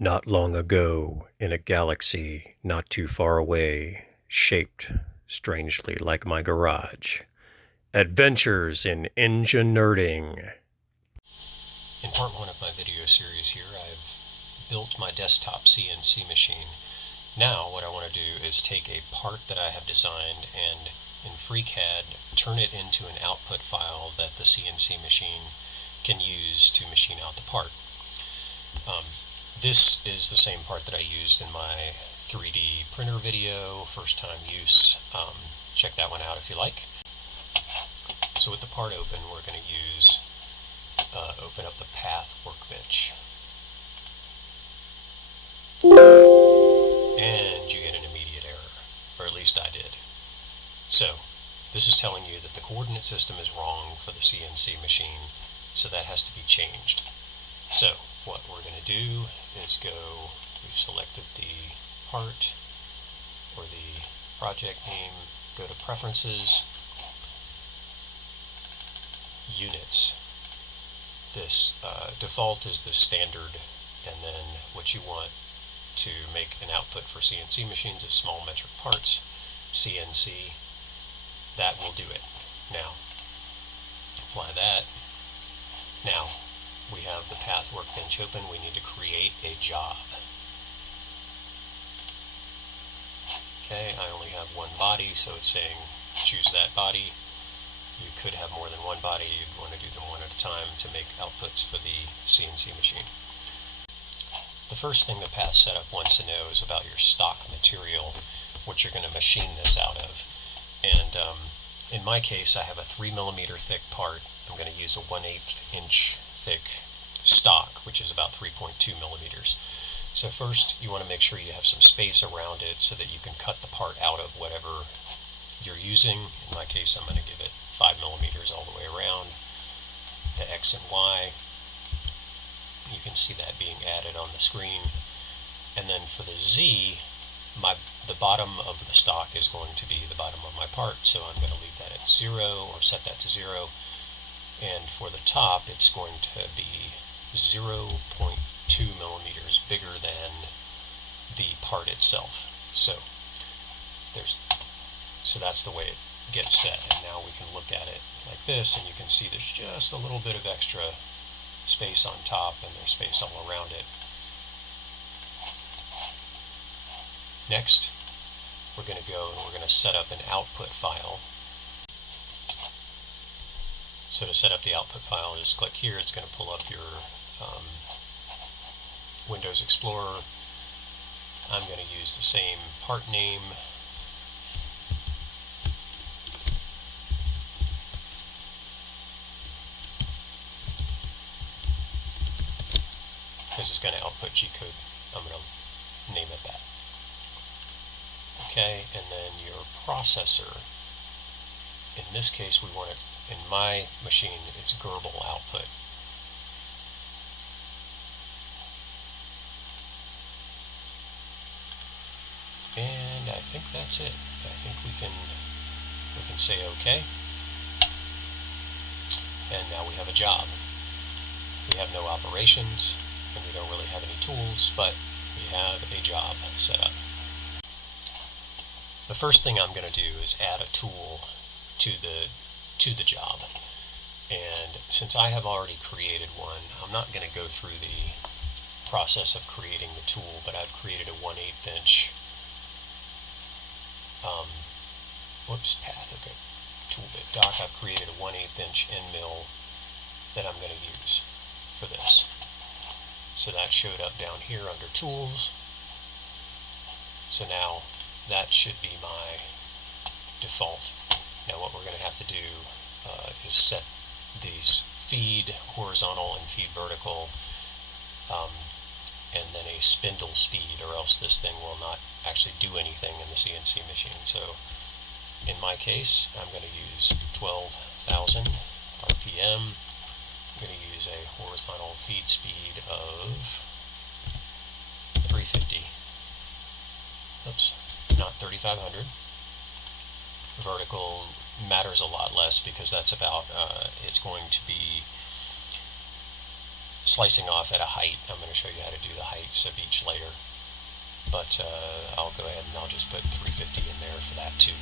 Not long ago, in a galaxy not too far away, shaped strangely like my garage. Adventures in Engineering. In part one of my video series here, I've built my desktop CNC machine. Now what I want to do is take a part that I have designed and in FreeCAD turn it into an output file that the CNC machine can use to machine out the part. This is the same part that I used in my 3D printer video, first time use. Check that one out if you like. So with the part open, we're going to use, open up the Path workbench. And you get an immediate error, or at least I did. So this is telling you that the coordinate system is wrong for the CNC machine, so that has to be changed. So what we're going to do is we've selected the part or the project name, go to Preferences, Units. This default is the standard, and then what you want to make an output for CNC machines is small metric parts, CNC. That will do it. Now, apply that. Now, we have the Path workbench open. We need to create a job. Okay, I only have one body, so it's saying choose that body. You could have more than one body. You'd want to do them one at a time to make outputs for the CNC machine. The first thing the Path setup wants to know is about your stock material, what you're going to machine this out of. And in my case, I have a 3mm thick part. I'm going to use a 1/8 inch thick stock, which is about 3.2 millimeters. So first you want to make sure you have some space around it so that you can cut the part out of whatever you're using. In my case, I'm going to give it 5 millimeters all the way around to X and Y. You can see that being added on the screen. And then for the Z, the bottom of the stock is going to be the bottom of my part, so I'm going to leave that at 0 or set that to 0. And for the top, it's going to be 0.2 millimeters bigger than the part itself. So that's the way it gets set. And now we can look at it like this, and you can see there's just a little bit of extra space on top, and there's space all around it. Next, we're going to go and we're going to set up an output file. So to set up the output file, just click here. It's going to pull up your Windows Explorer. I'm going to use the same part name. This is going to output GCODE. I'm going to name it that. Okay, and then your processor. In this case, we want it, in my machine, it's Gerbil output. And I think that's it. I think we can say OK. And now we have a job. We have no operations, and we don't really have any tools, but we have a job set up. The first thing I'm going to do is add a tool to the job. And since I have already created one, I'm not going to go through the process of creating the tool, but I've created a 1/8 inch Path, okay, toolbit dock. I've created a 1/8 inch end mill that I'm going to use for this. So that showed up down here under tools. So now that should be my default. Now what we're going to have to do is set these feed horizontal and feed vertical, and then a spindle speed, or else this thing will not actually do anything in the CNC machine. So in my case, I'm going to use 12,000 RPM. I'm going to use a horizontal feed speed of 350. Oops, not 3,500. Vertical matters a lot less because that's about, it's going to be slicing off at a height. I'm going to show you how to do the height. heights of each layer. But I'll go ahead and I'll just put 350 in there for that too.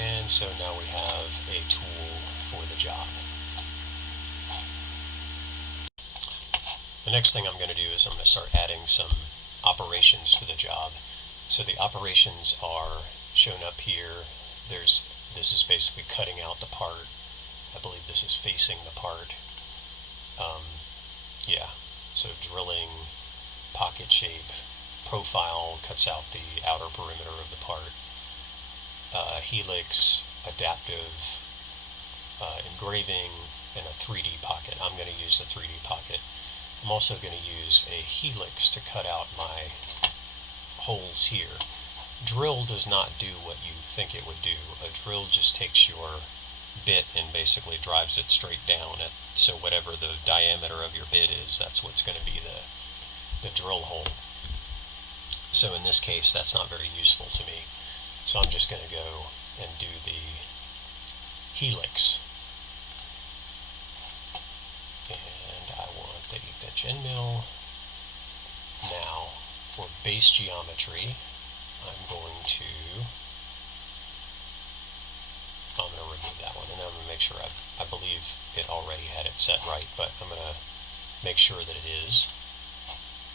And so now we have a tool for the job. The next thing I'm going to do is I'm going to start adding some operations to the job. So the operations are shown up here. This is basically cutting out the part. I believe this is facing the part. Yeah, so drilling, pocket shape, profile cuts out the outer perimeter of the part. Helix, adaptive, engraving, and a 3D pocket. I'm going to use the 3D pocket. I'm also going to use a Helix to cut out my holes here. Drill does not do what you think it would do. A drill just takes your bit and basically drives it straight down. So whatever the diameter of your bit is, that's what's going to be the drill hole. So in this case, that's not very useful to me. So I'm just going to go and do the Helix. And I want the 1/8" end mill. Now, for base geometry, I'm going to remove that one, and I'm going to make sure I believe it already had it set right, but I'm going to make sure that it is.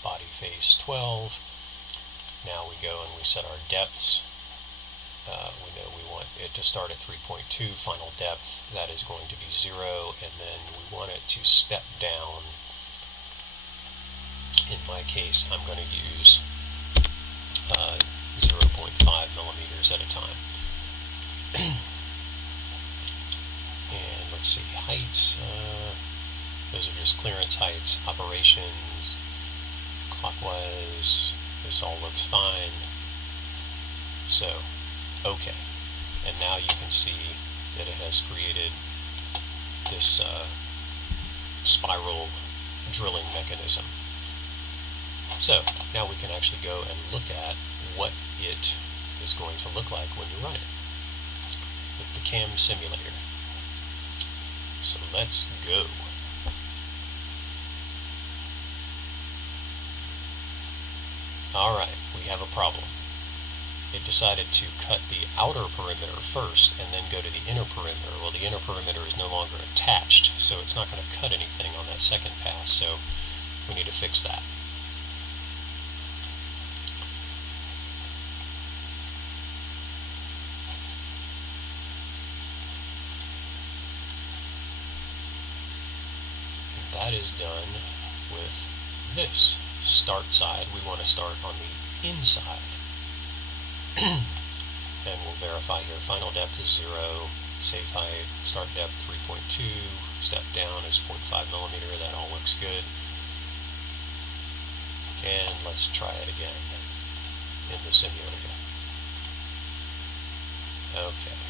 Body face 12. Now we go and we set our depths. We know we want it to start at 3.2, final depth, that is going to be 0, and then we want it to step down. In my case, I'm going to use 0.5 millimeters at a time. And let's see, heights, those are just clearance heights, operations, clockwise, this all looks fine. So, okay, and now you can see that it has created this spiral drilling mechanism. So now we can actually go and look at what it is going to look like when you run it with the CAM simulator. So let's go. Alright, we have a problem. It decided to cut the outer perimeter first and then go to the inner perimeter. Well, the inner perimeter is no longer attached, so it's not going to cut anything on that second pass, so we need to fix that. And that is done with this. Start side, we want to start on the inside. And we'll verify here, final depth is 0, safe height, start depth 3.2, step down is 0.5 millimeter, that all looks good. And let's try it again in the simulator. Okay.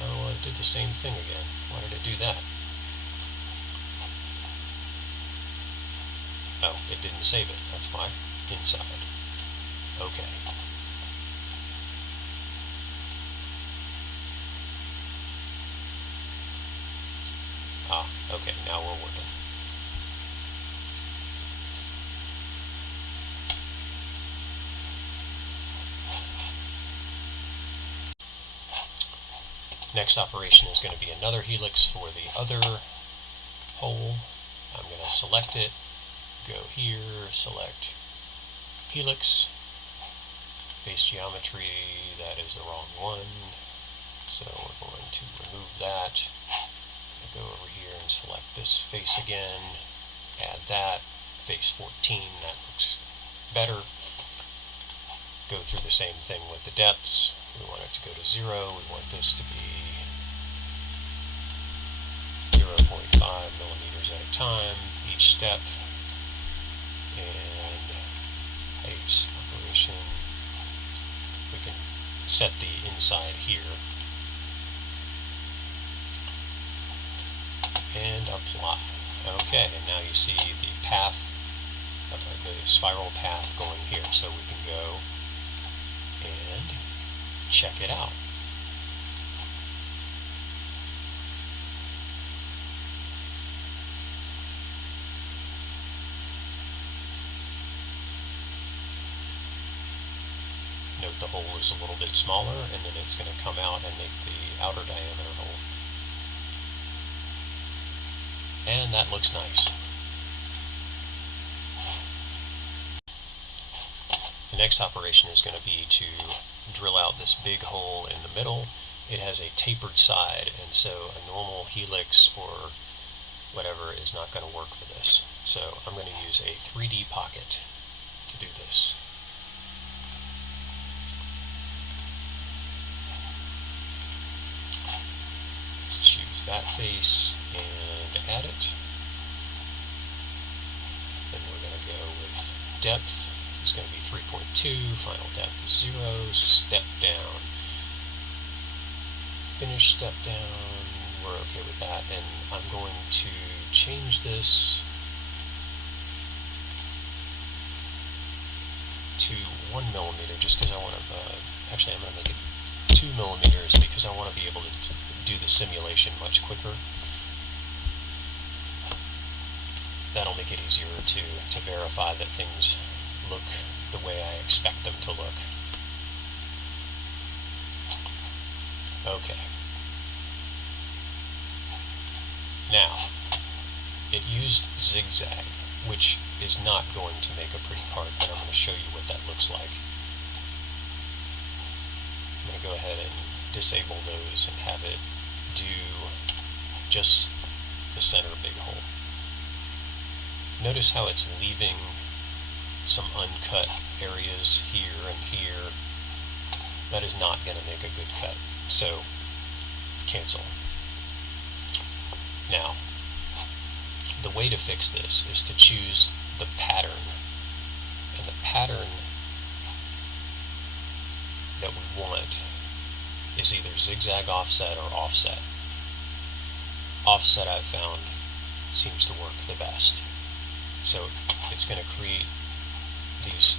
Oh, well, it did the same thing again. Why did it do that? Oh, it didn't save it, that's why. Inside. Okay. Ah, okay, now we're working. Next operation is going to be another helix for the other hole. I'm going to select it, go here, select Helix, base geometry, that is the wrong one, so we're going to remove that. Go over here and select this face again, add that, face 14, that looks better. Go through the same thing with the depths. We want it to go to 0, we want this to be 0.5 millimeters at a time, each step, and heights, operation, we can set the inside here, and apply. Okay, and now you see the path, the spiral path going here, so we can go and check it out. note the hole is a little bit smaller, and then it's going to come out and make the outer diameter hole. And that looks nice. The next operation is going to be to drill out this big hole in the middle. It has a tapered side, and so a normal Helix or whatever is not going to work for this. So I'm going to use a 3D pocket to do this. Let's choose that face and add it. Then we're going to go with depth. It's going to be 3.2, final depth is 0, step down, finish step down, we're okay with that, and I'm going to change this to 1 millimeter just because I want to, actually I'm going to make it 2 millimeters because I want to be able to do the simulation much quicker. That'll make it easier to verify that things look the way I expect them to look. Okay. Now, it used zigzag, which is not going to make a pretty part, but I'm going to show you what that looks like. I'm going to go ahead and disable those and have it do just the center big hole. Notice how it's leaving some uncut areas here and here. That is not going to make a good cut, so cancel. Now, the way to fix this is to choose the pattern, and the pattern that we want is either zigzag offset or offset. Offset, I've found, seems to work the best. So it's going to create these,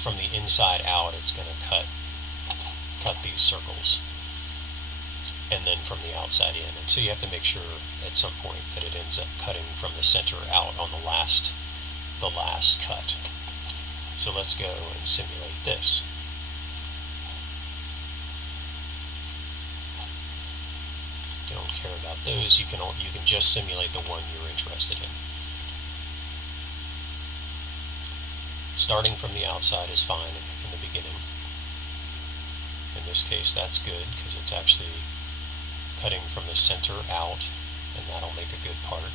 from the inside out, it's going to cut these circles, and then from the outside in. And so you have to make sure at some point that it ends up cutting from the center out on the last cut. So let's go and simulate this. Don't care about those. You can just simulate the one you're interested in. Starting from the outside is fine in the beginning. In this case, that's good because it's actually cutting from the center out, and that'll make a good part.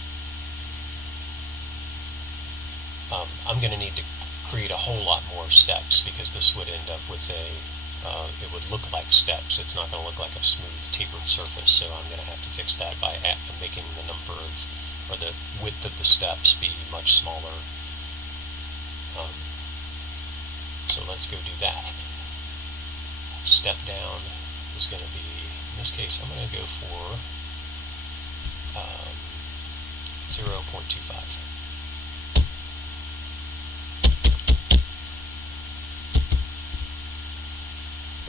I'm going to need to create a whole lot more steps because this would end up with it would look like steps. It's not going to look like a smooth tapered surface, so I'm going to have to fix that by making the number of, or the width of the steps be much smaller. So let's go do that. Step down is going to be, in this case, I'm going to go for 0.25.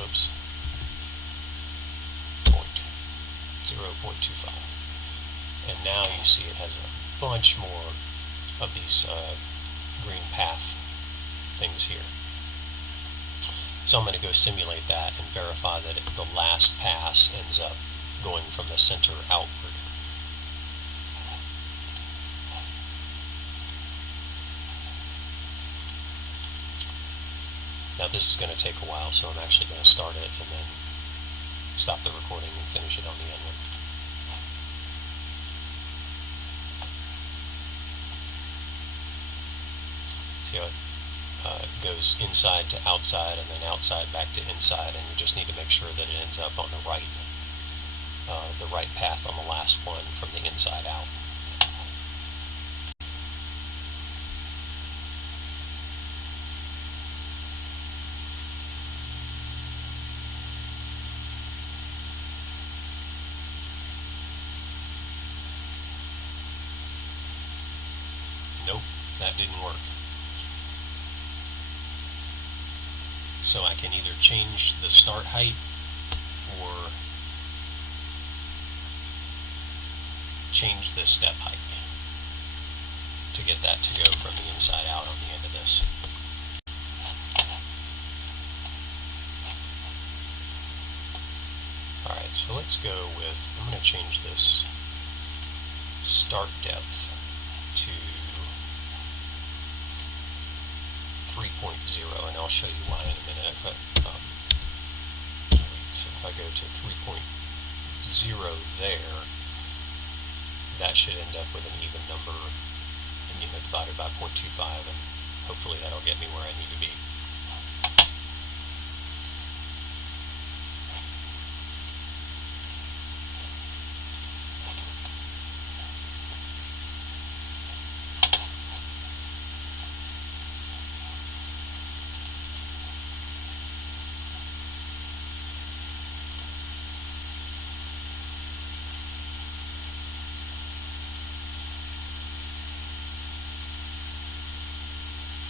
Oops. 0.25. And now you see it has a bunch more of these green path things here. So I'm going to go simulate that and verify that the last pass ends up going from the center outward. Now this is going to take a while, so I'm actually going to start it and then stop the recording and finish it on the end one. See how it goes inside to outside and then outside back to inside, and you just need to make sure that it ends up on the right path on the last one from the inside out. Nope, that didn't work. So I can either change the start height or change the step height to get that to go from the inside out on the end of this. So let's go with, I'm going to change this start depth to 3.0, and I'll show you why in a minute. So if I go to 3.0 there, that should end up with an even number, and divided by 0.25, and hopefully that'll get me where I need to be.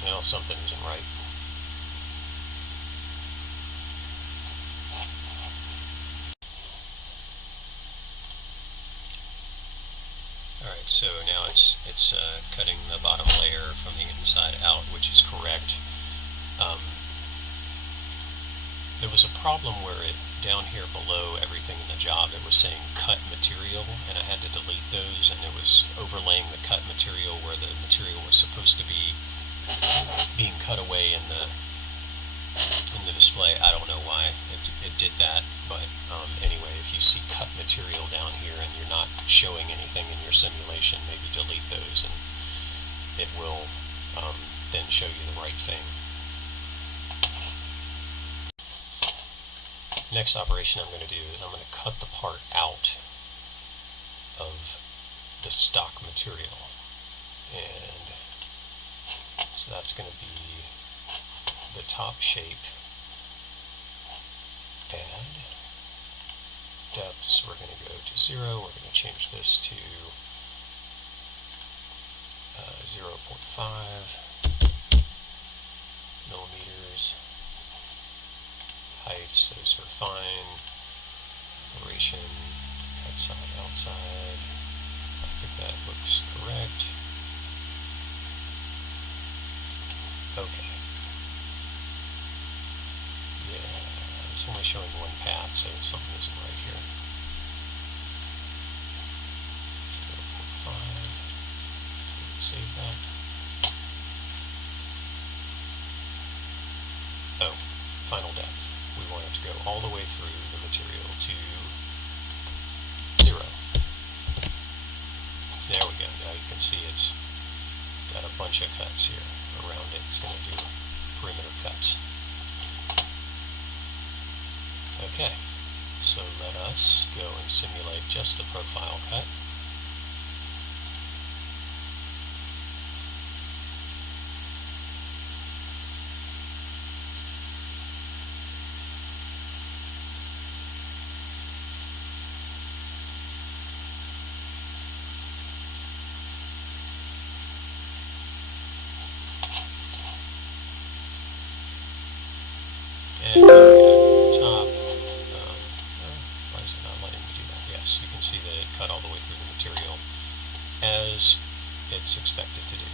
Well, something isn't right. Alright, so now it's cutting the bottom layer from the inside out, which is correct. There was a problem where down here below everything in the job, it was saying cut material, and I had to delete those, and it was overlaying the cut material where the material was supposed to be being cut away in the display. I don't know why it did that, but anyway, if you see cut material down here and you're not showing anything in your simulation, maybe delete those, and it will then show you the right thing. Next operation I'm going to do is I'm going to cut the part out of the stock material, and so that's going to be the top shape. Add depths, we're going to go to 0, we're going to change this to 0.5 millimeters. Heights, those are fine. Duration, cut side, outside. I think that looks correct. Okay. Yeah, it's only showing one path, so something isn't right here. 0.5. Save that. Oh, final depth. We want it to go all the way through the material to 0. There we go. Now you can see it's got a bunch of cuts here around it. It's going to do perimeter cuts. Okay, so let us go and simulate just the profile cut. And top, why is it not letting me do that? Yes, you can see that it cut all the way through the material as it's expected to do.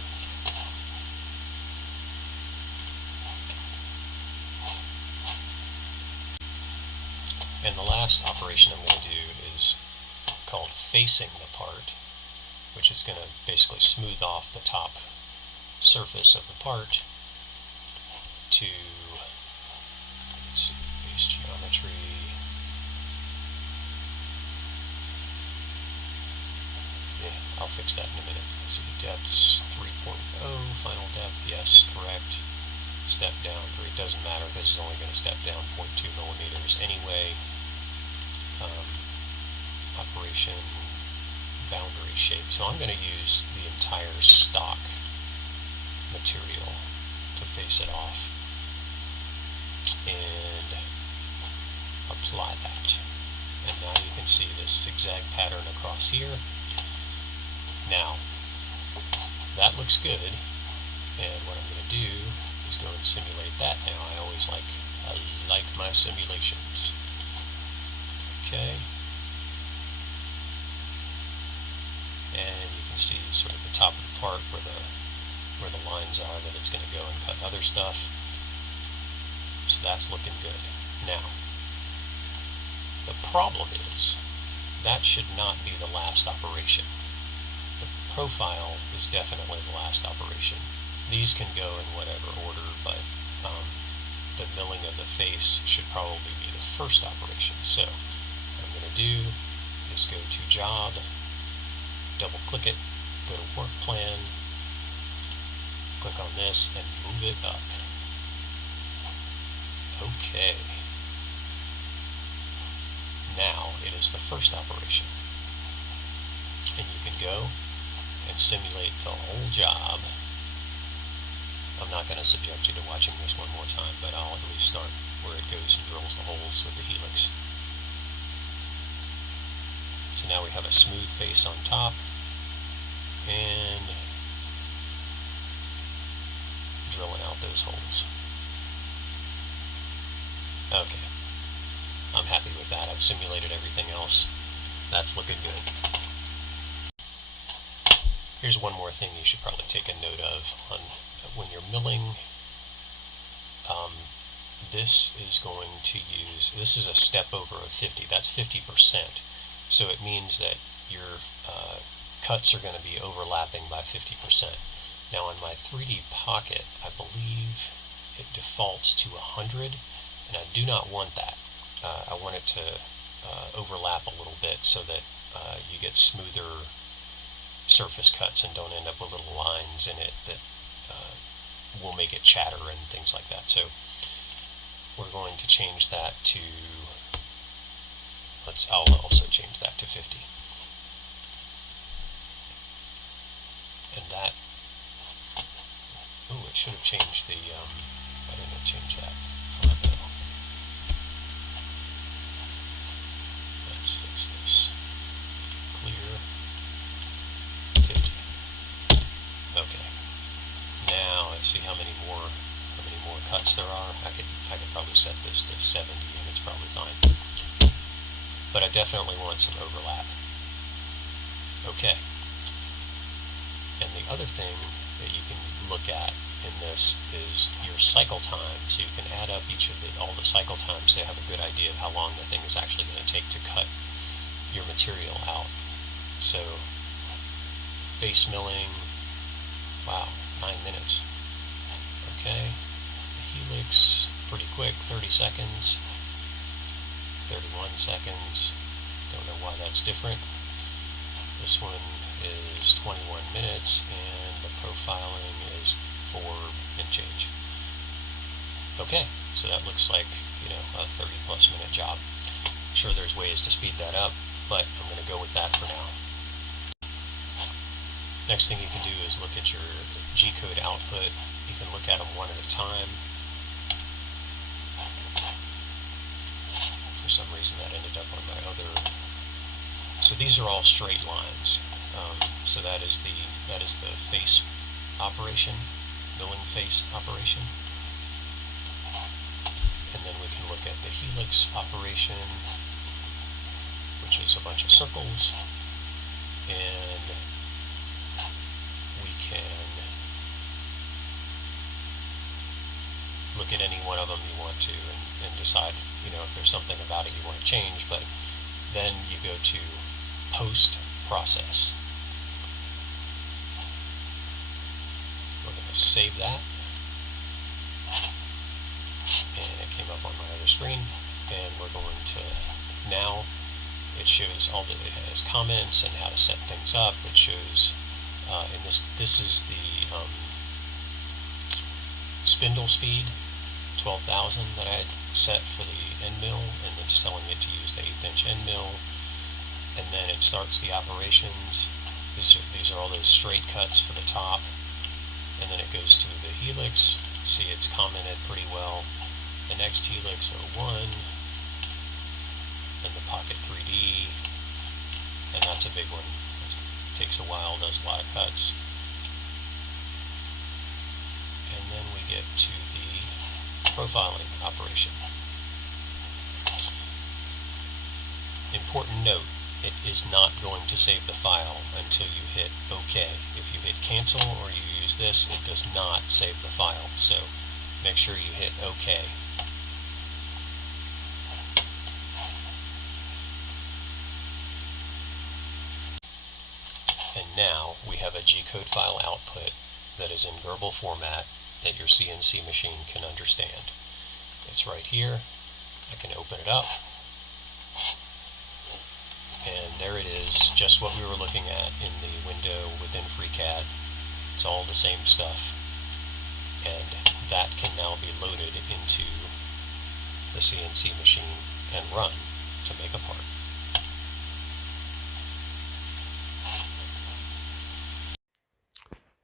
And the last operation I'm going to do is called facing the part, which is going to basically smooth off the top surface of the part to, let's see, base geometry. Yeah, I'll fix that in a minute. Let's see, depths 3.0, final depth, yes, correct. Step down 3, it doesn't matter because it's only going to step down 0.2 millimeters anyway. Operation boundary shape. So I'm going to use the entire stock material to face it off and apply that. And now you can see this zigzag pattern across here. Now, that looks good, and what I'm going to do is go and simulate that now. I like my simulations. Okay. And you can see sort of the top of the part where the lines are that it's going to go and cut other stuff. So that's looking good. Now, The problem is that should not be the last operation. The profile is definitely the last operation. These can go in whatever order, but the milling of the face should probably be the first operation. So what I'm going to do is go to Job, double click it, go to Work Plan, click on this and move it up. Okay. Now it is the first operation. And you can go and simulate the whole job. I'm not going to subject you to watching this one more time, but I'll at least start where it goes and drills the holes with the Helix. So now we have a smooth face on top and drilling out those holes. Okay, I'm happy with that. I've simulated everything else. That's looking good. Here's one more thing you should probably take a note of on when you're milling. This is going to use, this is a step over of 50. That's 50%. So it means that your cuts are going to be overlapping by 50%. Now on my 3D Pocket, I believe it defaults to 100, and I do not want that. I want it to overlap a little bit so that you get smoother surface cuts and don't end up with little lines in it that will make it chatter and things like that. So we're going to change that to, I'll also change that to 50. And that, it should have changed the, why didn't it change that? Let's fix this. Clear, 50. Okay. Now let's see how many more cuts there are. I could probably set this to 70 and it's probably fine. But I definitely want some overlap. Okay. And the other thing that you can look at in this is your cycle time. So you can add up all the cycle times to have a good idea of how long the thing is actually going to take to cut your material out. So face milling, wow, 9 minutes. Okay, the Helix, pretty quick, 30 seconds, 31 seconds, don't know why that's different. This one is 21 minutes, and the profiling is 4 and change. Okay, so that looks like, a 30+ minute job. I'm sure there's ways to speed that up, but I'm going to go with that for now. Next thing you can do is look at your GCODE output. You can look at them one at a time. For some reason that ended up on my other. So these are all straight lines. So that is the face operation, milling face operation. And then we can look at the Helix operation, which is a bunch of circles, and we can look at any one of them you want to and decide, if there's something about it you want to change. But then you go to post-process. We're going to save that, and it came up on my other screen. And we're going to, now it shows it has comments and how to set things up. It shows, and this is the spindle speed, 12,000 that I had set for the end mill, and it's telling it to use the 1/8" end mill. And then it starts the operations. These are all those straight cuts for the top, and then it goes to the Helix. See, it's commented pretty well. The next Helix 01, and the Pocket 3D, and that's a big one. It takes a while, does a lot of cuts. And then we get to the profiling operation. Important note, it is not going to save the file until you hit OK. If you hit cancel or you use this, it does not save the file. So make sure you hit OK. And now we have a G-code file output that is in Gerbil format that your CNC machine can understand. It's right here. I can open it up. And there it is, just what we were looking at in the window within FreeCAD. It's all the same stuff. And that can now be loaded into the CNC machine and run to make a part.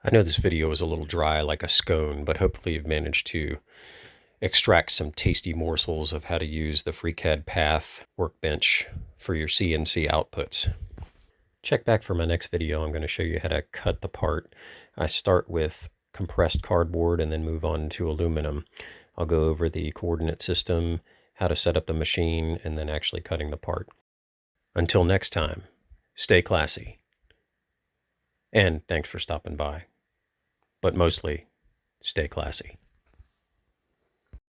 I know this video is a little dry like a scone, but hopefully you've managed to extract some tasty morsels of how to use the FreeCAD Path workbench for your CNC outputs. Check back for my next video. I'm going to show you how to cut the part. I start with compressed cardboard and then move on to aluminum. I'll go over the coordinate system, how to set up the machine, and then actually cutting the part. Until next time, stay classy. And thanks for stopping by. But mostly, stay classy.